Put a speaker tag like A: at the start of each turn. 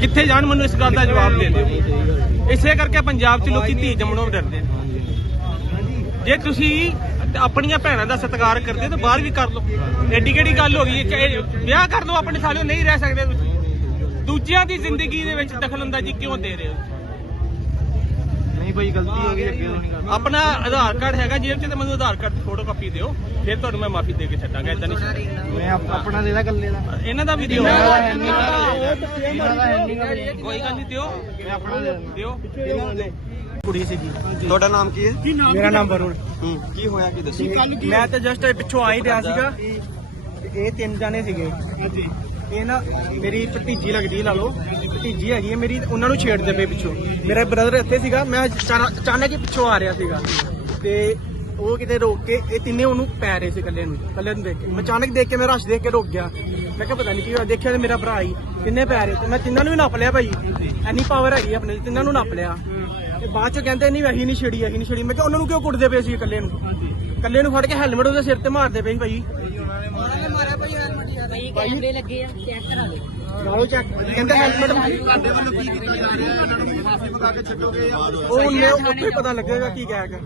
A: ਕਿੱਥੇ ਜਾਣ ਮੈਨੂੰ ਇਸ ਗੱਲ ਦਾ ਜਵਾਬ ਦੇ ਦਿਓ। ਇਸੇ ਕਰਕੇ ਪੰਜਾਬ 'ਚ ਲੋਕੀ ਧੀ ਜੰਮਣੋਂ ਡਰਦੇ ਜੇ ਤੁਸੀਂ ਆਪਣੀਆਂ ਭੈਣਾਂ ਦਾ ਸਤਿਕਾਰ ਕਰਦੇ ਤਾਂ ਬਾਹਰ ਵੀ ਕਰ ਲਓ। ਐਡੀ ਕਿਹੜੀ ਗੱਲ ਹੋ ਗਈ ਵਿਆਹ ਕਰ ਲਓ, ਆਪਣੇ ਸਾਲਿਓ ਨਹੀਂ ਰਹਿ ਸਕਦੇ ਤੁਸੀਂ। ਦੂਜਿਆਂ ਦੀ ਜ਼ਿੰਦਗੀ ਦੇ ਵਿੱਚ ਦਖਲਅੰਦਾਜ਼ੀ ਕਿਉਂ ਦੇ ਰਹੇ ਹੋ?
B: ਨਹੀਂ ਭਾਈ ਗਲਤੀ ਹੋ ਗਈ ਅੱਗੇ ਤੋਂ ਨਹੀਂ ਕਰਨਾ।
A: ਆਪਣਾ ਆਧਾਰ ਕਾਰਡ ਹੈਗਾ ਜੇਬ 'ਚ ਤੇ ਮੈਨੂੰ ਆਧਾਰ ਕਾਰਡ ਦੀ ਫੋਟੋ ਕਾਪੀ ਦਿਓ ਫਿਰ ਤੁਹਾਨੂੰ ਮੈਂ ਮਾਫੀ ਦੇ ਕੇ ਛੱਡਾਂਗਾ ਇਦਾਂ ਨਹੀਂ
B: ਮੈਂ ਆਪ- ਆਪਣਾ ਦੇਦਾ ਗੱਲੇ ਦਾ।
A: ਇਹਨਾਂ ਦਾ ਵੀ ਦਿਓ। ਕੋਈ ਗੱਲ ਨਹੀਂ ਦਿਓ।
B: ਮੈਂ ਆਪਣਾ ਦੇ
A: ਦਿਓ।
B: ਕੁੜੀ ਸੀਗੀ
C: ਤੁਹਾਡਾ ਨਾਮ ਕੀ ਹੈ?
B: ਮੇਰਾ ਨਾਮ ਵਰੁਣ।
C: ਹੂੰ ਕੀ ਹੋਇਆ ਕੀ ਦੱਸੋ?
B: ਮੈਂ ਤਾਂ ਜਸਟ ਪਿੱਛੋਂ ਆ ਹੀ ਰਿਹਾ ਸੀਗਾ। ਇਹ ਤਿੰਨ ਜਾਣੇ ਸੀਗੇ। ਹਾਂਜੀ। ਇਹ ਨਾ ਮੇਰੀ ਭਤੀਜੀ ਲੱਗਦੀ ਲਾ ਲਓ, ਭਤੀਜੀ ਹੈਗੀ ਹੈ ਮੇਰੀ, ਉਹਨਾਂ ਨੂੰ ਛੇੜਦੇ ਪਏ ਪਿੱਛੋਂ। ਮੇਰਾ ਬ੍ਰਦਰ ਇੱਥੇ ਸੀਗਾ, ਮੈਂ ਅਚਾਨਕ ਹੀ ਪਿੱਛੋਂ ਆ ਰਿਹਾ ਸੀਗਾ। ਤੇ ਉਹ ਕਿਤੇ ਰੋਕ ਕੇ, ਇਹ ਤਿੰਨੇ ਉਹਨੂੰ ਪੈ ਰਹੇ ਸੀ ਇਕੱਲੇ ਨੂੰ ਇਕੱਲੇ ਨੂੰ ਦੇਖ ਕੇ। ਮੈਂ ਅਚਾਨਕ ਦੇਖ ਕੇ ਮੈਂ ਰਸ਼ ਦੇਖ ਕੇ ਰੁਕ ਗਿਆ। ਮੈਂ ਕਿਹਾ ਪਤਾ ਨਹੀਂ ਕੀ ਹੋਇਆ, ਦੇਖਿਆ ਤੇ ਮੇਰਾ ਭਰਾ ਹੀ ਤਿੰਨੇ ਪੈ ਰਹੇ। ਤੇ ਮੈਂ ਤਿੰਨਾਂ ਨੂੰ ਵੀ ਨੱਪ ਲਿਆ ਭਾਈ। ਐਨੀ ਪਾਵਰ ਹੈਗੀ ਆਪਣੇ ਤਿੰਨਾਂ ਨੂੰ ਨੱਪ ਲਿਆ। ਤੇ ਬਾਅਦ ਚ ਕਹਿੰਦੇ, ਨਹੀਂ, ਅਸੀਂ ਨਹੀਂ ਛੇੜੀ, ਅਸੀਂ ਨਹੀਂ ਛੇੜੀ। ਮੈਂ ਕਿਹਾ, ਉਹਨਾਂ ਨੂੰ ਕਿਉਂ ਕੁੱਟਦੇ ਪਏ ਸੀ ਇਕੱਲੇ ਨੂੰ? ਇਕੱਲੇ ਨੂੰ ਫੜ ਕੇ ਹੈਲਮਟ ਉਹਦੇ ਸਿਰ ਤੇ ਮਾਰਦੇ ਪਏ ਸੀ ਭਾਈ।
D: ਭਾਈ ਕੈਮਰੇ ਲੱਗੇ ਆ ਚੈੱਕ ਕਰਾ ਲਓ।
B: ਲਾਓ ਚੱਕ ਕਹਿੰਦੇ ਹੈਲਮਟ
C: ਤੁਹਾਡੇ ਵੱਲੋਂ ਕੀ ਕੀਤਾ ਜਾ ਰਿਹਾ? ਇਹਨਾਂ ਨੂੰ ਫਾਂਸੀ ਪਕਾ ਕੇ ਛੱਡੋਗੇ
B: ਉਹ ਉਹਨੇ ਉੱਥੇ ਪਤਾ ਲੱਗੇਗਾ ਕੀ ਕਹਿ ਕੇ